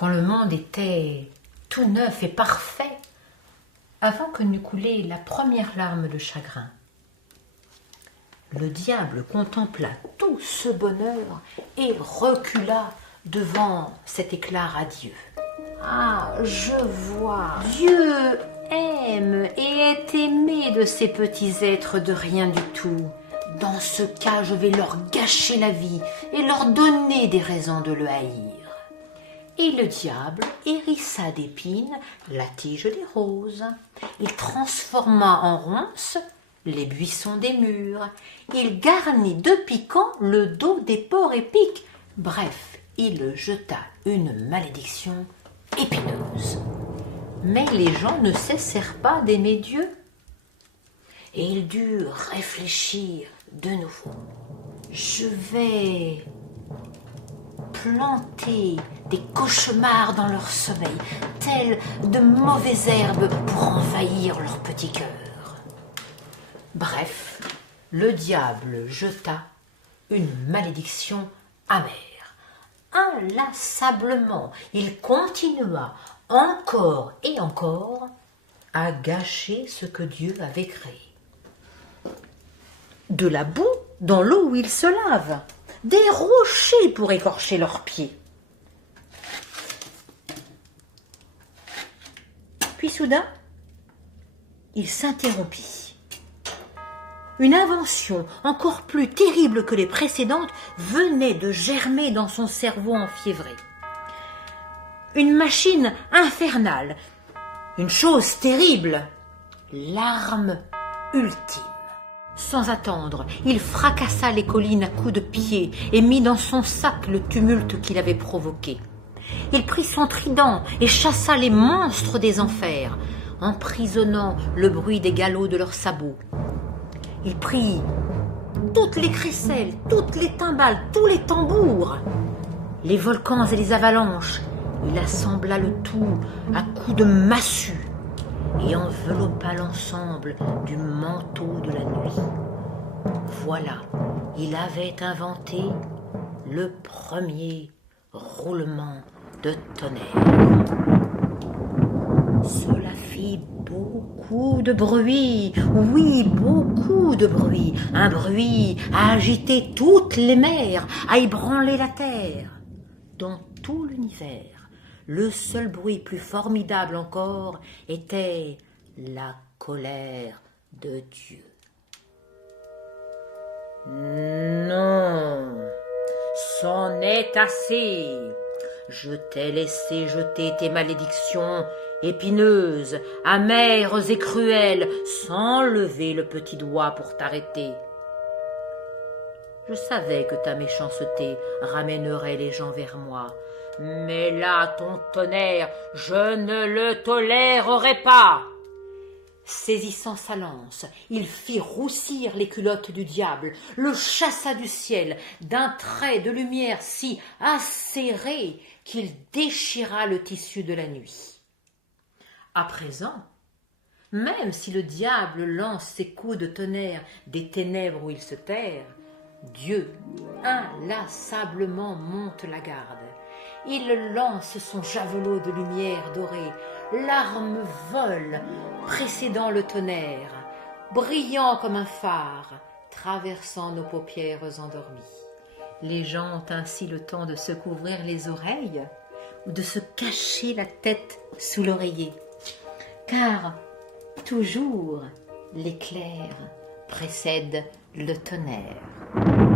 quand le monde était tout neuf et parfait, avant que n'eût coulé la première larme de chagrin. Le diable contempla tout ce bonheur et recula devant cet éclat radieux. Ah, je vois, Dieu aime et est aimé de ces petits êtres de rien du tout. Dans ce cas, je vais leur gâcher la vie et leur donner des raisons de le haïr. Et le diable hérissa d'épines la tige des roses. Il transforma en ronces les buissons des murs. Il garnit de piquants le dos des porcs épiques. Bref, il jeta une malédiction épineuse. Mais les gens ne cessèrent pas d'aimer Dieu. Et ils durent réfléchir de nouveau. Je vais planter des cauchemars dans leur sommeil, telles de mauvaises herbes pour envahir leur petit cœur. Bref, le diable jeta une malédiction amère. Inlassablement, il continua encore et encore à gâcher ce que Dieu avait créé. De la boue dans l'eau où ils se lavent, des rochers pour écorcher leurs pieds. Puis soudain, il s'interrompit. Une invention encore plus terrible que les précédentes venait de germer dans son cerveau enfiévré. Une machine infernale, une chose terrible, l'arme ultime. Sans attendre, il fracassa les collines à coups de pied et mit dans son sac le tumulte qu'il avait provoqué. Il prit son trident et chassa les monstres des enfers, emprisonnant le bruit des galops de leurs sabots. Il prit toutes les crécelles, toutes les timbales, tous les tambours, les volcans et les avalanches. Il assembla le tout à coups de massue et enveloppa l'ensemble du manteau de la nuit. Voilà, il avait inventé le premier roulement de tonnerre. Cela fit beaucoup de bruit, oui, beaucoup de bruit. Un bruit à agiter toutes les mers, à ébranler la terre. Dans tout l'univers, le seul bruit plus formidable encore était la colère de Dieu. Non, c'en est assez. Je t'ai laissé jeter tes malédictions épineuses, amères et cruelles, sans lever le petit doigt pour t'arrêter. Je savais que ta méchanceté ramènerait les gens vers moi, mais là, ton tonnerre, je ne le tolérerai pas. Saisissant sa lance, il fit roussir les culottes du diable, le chassa du ciel d'un trait de lumière si acéré qu'il déchira le tissu de la nuit. À présent, même si le diable lance ses coups de tonnerre des ténèbres où il se terre, Dieu inlassablement monte la garde. Il lance son javelot de lumière dorée, l'arme vole, précédant le tonnerre, brillant comme un phare, traversant nos paupières endormies. Les gens ont ainsi le temps de se couvrir les oreilles ou de se cacher la tête sous l'oreiller, car toujours l'éclair précède le tonnerre.